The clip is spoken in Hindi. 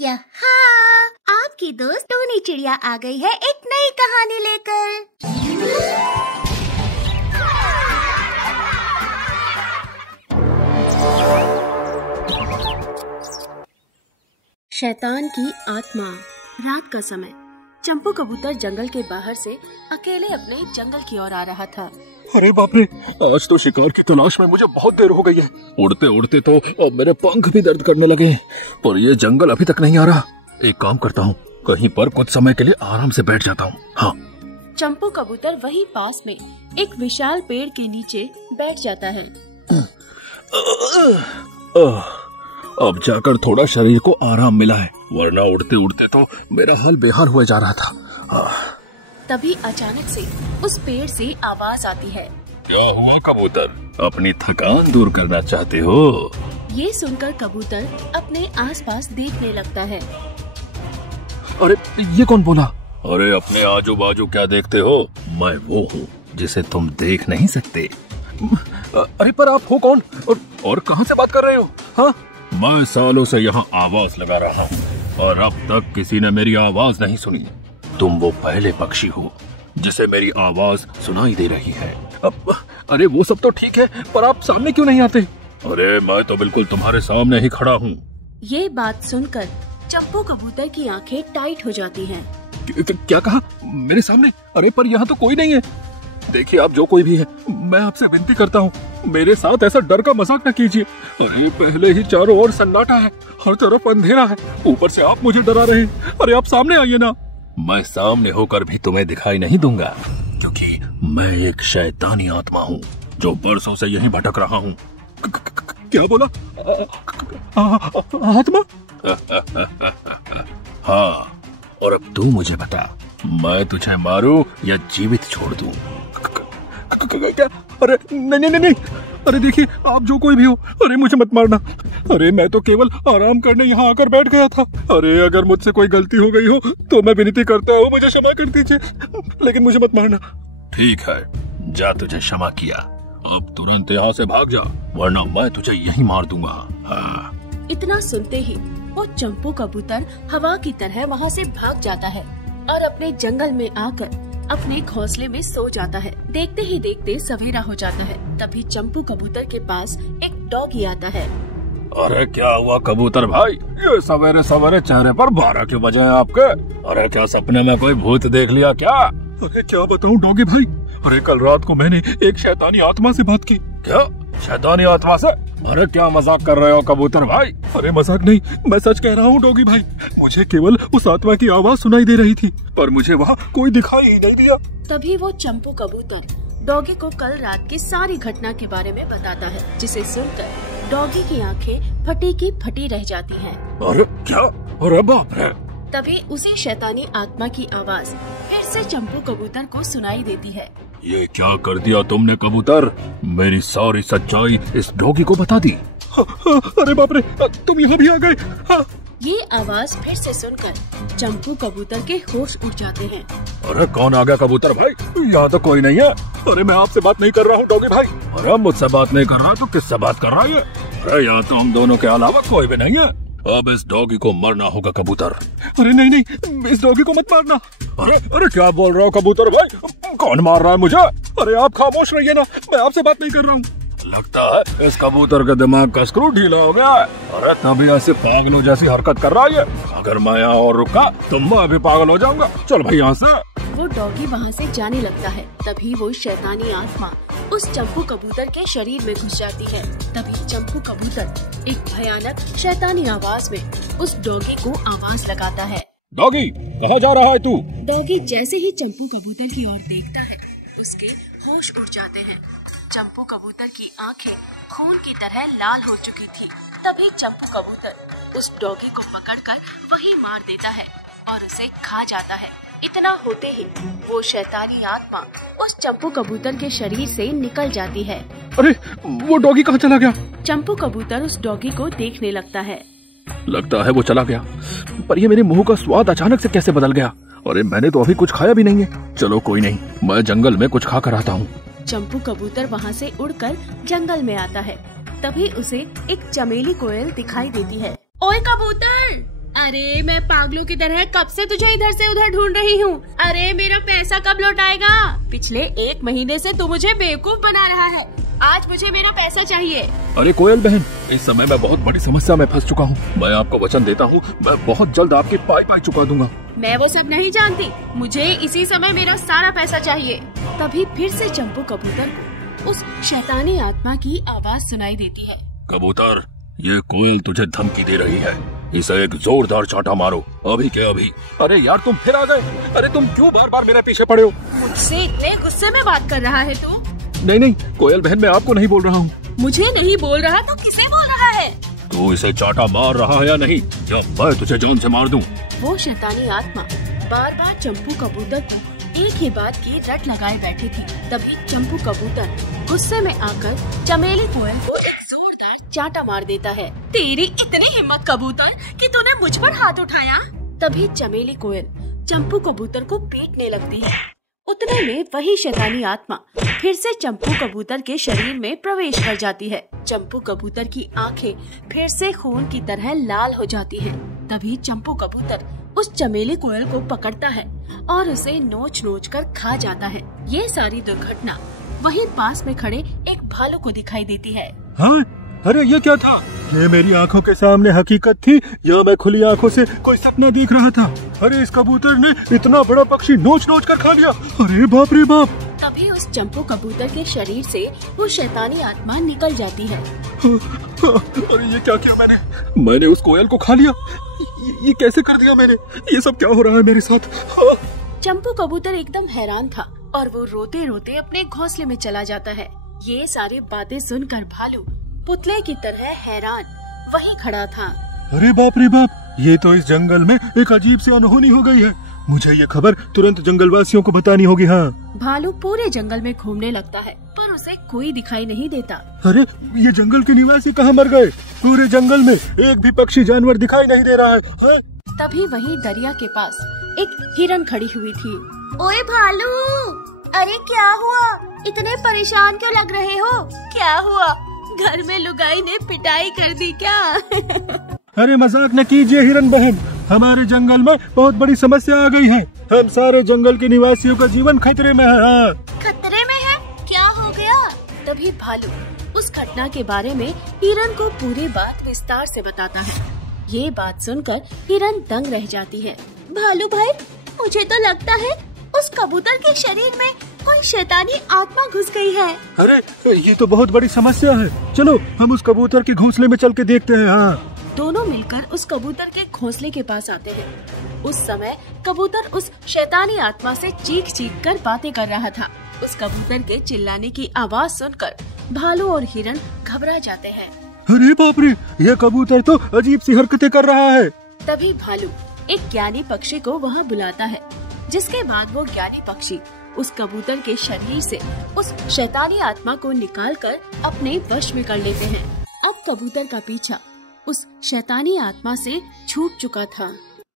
यहाँ आपकी दोस्त टोनी चिड़िया आ गई है एक नई कहानी लेकर। शैतान की आत्मा। रात का समय। चंपू कबूतर जंगल के बाहर से अकेले अपने जंगल की ओर आ रहा था। अरे बाप रे, आज तो शिकार की तलाश में मुझे बहुत देर हो गई है। उड़ते उड़ते तो अब मेरे पंख भी दर्द करने लगे हैं, पर ये जंगल अभी तक नहीं आ रहा। एक काम करता हूँ, कहीं पर कुछ समय के लिए आराम से बैठ जाता हूँ। हाँ। चंपू कबूतर वहीं पास में एक विशाल पेड़ के नीचे बैठ जाता है। अब जाकर थोड़ा शरीर को आराम मिला है, वरना उड़ते उड़ते तो मेरा हाल बेहाल हुए जा रहा था। तभी अचानक से उस पेड़ से आवाज आती है। क्या हुआ कबूतर, अपनी थकान दूर करना चाहते हो? ये सुनकर कबूतर अपने आसपास देखने लगता है। अरे ये कौन बोला? अरे अपने आजू बाजू क्या देखते हो? मैं वो हूँ जिसे तुम देख नहीं सकते। अरे पर आप हो कौन और कहाँ से बात कर रहे हो? हाँ, मैं सालों से यहाँ आवाज लगा रहा हूँ और अब तक किसी ने मेरी आवाज नहीं सुनी। तुम वो पहले पक्षी हो जिसे मेरी आवाज सुनाई दे रही है। अरे वो सब तो ठीक है, पर आप सामने क्यों नहीं आते? अरे मैं तो बिल्कुल तुम्हारे सामने ही खड़ा हूँ। ये बात सुनकर चंपू कबूतर की आंखें टाइट हो जाती हैं। क्या कहा? मेरे सामने? अरे पर यहाँ तो कोई नहीं है। देखिए आप जो कोई भी है, मैं आपसे विनती करता हूँ, मेरे साथ ऐसा डर का मजाक न कीजिए। अरे पहले ही चारों ओर सन्नाटा है, हर तरफ अंधेरा है, ऊपर से आप मुझे डरा रहे हैं। अरे आप सामने आइए ना। मैं सामने होकर भी तुम्हें दिखाई नहीं दूंगा, क्योंकि मैं एक शैतानी आत्मा हूँ जो बरसों से यहीं भटक रहा हूँ। क्या बोला? आत्मा? हाँ, और अब तू मुझे बता, मैं तुझे मारूं या जीवित छोड़ दूं? क्या? अरे नहीं, अरे देखिए आप जो कोई भी हो, अरे मुझे मत मारना। अरे मैं तो केवल आराम करने यहाँ आकर बैठ गया था। अरे अगर मुझसे कोई गलती हो गई हो तो मैं विनती करता हूँ, मुझे क्षमा कर दीजिए, लेकिन मुझे मत मारना। ठीक है, जा, तुझे क्षमा किया, अब तुरंत यहाँ से भाग जा, वरना मैं तुझे यहीं मार दूंगा। हाँ। इतना सुनते ही वो चंपू कबूतर हवा की तरह वहाँ से भाग जाता है और अपने जंगल में आकर अपने घोंसले में सो जाता है। देखते ही देखते सवेरा हो जाता है। तभी चंपू कबूतर के पास एक डॉगी आता है। अरे क्या हुआ कबूतर भाई, ये सवेरे सवेरे चेहरे पर 12 क्यों बजे हैं आपके? अरे क्या सपने में कोई भूत देख लिया क्या? अरे क्या बताऊं डॉगी भाई, अरे कल रात को मैंने एक शैतानी आत्मा से बात की। क्या? शैतानी आत्मा से? अरे क्या मजाक कर रहे हो कबूतर भाई? अरे मजाक नहीं, मैं सच कह रहा हूँ डॉगी भाई, मुझे केवल उस आत्मा की आवाज सुनाई दे रही थी, पर मुझे वहाँ कोई दिखाई ही नहीं दिया। तभी वो चंपू कबूतर डॉगी को कल रात की सारी घटना के बारे में बताता है, जिसे सुनकर डॉगी की आंखें फटी की फटी रह जाती हैं। अरे क्या? अरे बाप रे! तभी उसी शैतानी आत्मा की आवाज फिर से चंपू कबूतर को सुनाई देती है। ये क्या कर दिया तुमने कबूतर? मेरी सारी सच्चाई इस डॉगी को बता दी। अरे बाप रे, तुम यहाँ भी आ गए। हाँ। ये आवाज फिर से सुनकर चंपू कबूतर के होश उड़ जाते हैं। अरे कौन आ गया कबूतर भाई? यहाँ तो कोई नहीं है। अरे मैं आपसे बात नहीं कर रहा हूँ डॉगी भाई। अरे मुझसे बात नहीं कर रहा तो किससे बात कर रहा है? अरे यहाँ तो हम दोनों के अलावा कोई भी नहीं है। अब इस डॉगी को मरना होगा कबूतर। अरे नहीं, इस डॉगी को मत मारना। अरे क्या बोल रहा हो कबूतर भाई? कौन मार रहा है मुझे? अरे आप खामोश रहिए ना, मैं आपसे बात नहीं कर रहा हूँ। लगता है इस कबूतर का दिमाग का स्क्रू ढीला हो गया है। अरे तभी ऐसे पागलों जैसी हरकत कर रहा है। अगर मैं यहाँ और रुका तो मैं भी पागल हो जाऊंगा। चल भाई यहाँ से। वो डॉगी वहाँ से जाने लगता है। तभी वो शैतानी आत्मा उस चंपू कबूतर के शरीर में घुस जाती है। तभी चंपू कबूतर एक भयानक शैतानी आवाज में उस डॉगी को आवाज लगाता है। डॉगी, कहाँ जा रहा है तू? डॉगी जैसे ही चंपू कबूतर की ओर देखता है, उसके होश उड़ जाते हैं। चंपू कबूतर की आंखें खून की तरह लाल हो चुकी थी। तभी चंपू कबूतर उस डॉगी को पकड़कर वहीं मार देता है और उसे खा जाता है। इतना होते ही वो शैतानी आत्मा उस चंपू कबूतर के शरीर से निकल जाती है। अरे वो डॉगी कहाँ चला गया? चंपू कबूतर उस डॉगी को देखने लगता है। लगता है वो चला गया, पर ये मेरे मुंह का स्वाद अचानक से कैसे बदल गया? अरे मैंने तो अभी कुछ खाया भी नहीं है। चलो कोई नहीं, मैं जंगल में कुछ खा कर आता हूँ। चंपू कबूतर वहाँ से उड़कर जंगल में आता है। तभी उसे एक चमेली कोयल दिखाई देती है। ओए कबूतर, अरे मैं पागलों की तरह कब से तुझे इधर से उधर ढूंढ रही हूँ। अरे मेरा पैसा कब लौट आएगा? पिछले 1 महीने से तू मुझे बेवकूफ बना रहा है। आज मुझे मेरा पैसा चाहिए। अरे कोयल बहन, इस समय मैं बहुत बड़ी समस्या में फंस चुका हूँ। मैं आपको वचन देता हूँ, मैं बहुत जल्द आपकी पाई चुका दूंगा। मैं वो सब नहीं जानती, मुझे इसी समय मेरा सारा पैसा चाहिए। तभी फिर से चंपू कबूतर को उस शैतानी आत्मा की आवाज सुनाई देती है। कबूतर, ये कोयल तुझे धमकी दे रही है, इसे एक जोरदार चांटा मारो, अभी के अभी। अरे यार, तुम फिर आ गए। अरे तुम क्यों बार बार मेरे पीछे पड़े हो? मुझसे इतने गुस्से में बात कर रहा है तू? नहीं कोयल बहन, मैं आपको नहीं बोल रहा हूँ। मुझे नहीं बोल रहा तो किसे बोल रहा है? तू इसे चांटा मार रहा है या नहीं, या मैं तुझे जान से मार दूं? वो शैतानी आत्मा बार बार चंपू कबूतर को एक ही बात की रट लगाए बैठी थी। तभी चंपू कबूतर गुस्से में आकर चमेली कोयल को एक जोरदार चांटा मार देता है। तेरी इतनी हिम्मत कबूतर कि तूने मुझ पर हाथ उठाया? तभी चमेली कोयल चंपू कबूतर को पीटने लगती है। उतने में वही शैतानी आत्मा फिर से चंपू कबूतर के शरीर में प्रवेश कर जाती है। चंपू कबूतर की आंखें फिर से खून की तरह लाल हो जाती हैं। तभी चंपू कबूतर उस चमेली कोयल को पकड़ता है और उसे नोच कर खा जाता है। ये सारी दुर्घटना वहीं पास में खड़े एक भालू को दिखाई देती है। हाँ? अरे ये क्या था? ये मेरी आंखों के सामने हकीकत थी या मैं खुली आंखों से कोई सपना देख रहा था? अरे इस कबूतर ने इतना बड़ा पक्षी नोच कर खा लिया। अरे बाप रे बाप। तभी उस चंपू कबूतर के शरीर से वो शैतानी आत्मा निकल जाती है। अरे ये क्या किया मैंने उस कोयल को खा लिया। ये कैसे कर दिया मैंने? ये सब क्या हो रहा है मेरे साथ? चंपू कबूतर एकदम हैरान था और वो रोते रोते अपने घोंसले में चला जाता है। ये सारी बातें सुनकर भालू पुतले की तरह हैरान वहीं खड़ा था। अरे बाप रे बाप, ये तो इस जंगल में एक अजीब सी अनहोनी हो गई है। मुझे ये खबर तुरंत जंगलवासियों को बतानी होगी। हाँ। भालू पूरे जंगल में घूमने लगता है पर उसे कोई दिखाई नहीं देता। अरे ये जंगल के निवासी कहाँ मर गए? पूरे जंगल में एक भी पक्षी जानवर दिखाई नहीं दे रहा है। तभी वहीं दरिया के पास एक हिरन खड़ी हुई थी। ओए भालू, अरे क्या हुआ? इतने परेशान क्यों लग रहे हो? क्या हुआ? घर में लुगाई ने पिटाई कर दी क्या? अरे मजाक न कीजिए हिरन बहन, हमारे जंगल में बहुत बड़ी समस्या आ गई है। हम सारे जंगल के निवासियों का जीवन खतरे में है। खतरे में है? क्या हो गया? तभी भालू उस घटना के बारे में हिरन को पूरी बात विस्तार से बताता है। ये बात सुनकर हिरन दंग रह जाती है। भालू भाई, मुझे तो लगता है उस कबूतर के शरीर में कोई शैतानी आत्मा घुस गई है। अरे ये तो बहुत बड़ी समस्या है। चलो हम उस कबूतर के घोंसले में चल के देखते हैं। हाँ। दोनों मिलकर उस कबूतर के घोंसले के पास आते हैं। उस समय कबूतर उस शैतानी आत्मा से चीख कर बातें कर रहा था। उस कबूतर के चिल्लाने की आवाज सुनकर भालू और हिरन घबरा जाते हैं। अरे बाप रे, यह कबूतर तो अजीब सी हरकतें कर रहा है। तभी भालू एक ज्ञानी पक्षी को वहाँ बुलाता है, जिसके बाद वो ज्ञानी पक्षी उस कबूतर के शरीर से उस शैतानी आत्मा को निकालकर अपने वश में कर लेते हैं। अब कबूतर का पीछा उस शैतानी आत्मा से छूट चुका था।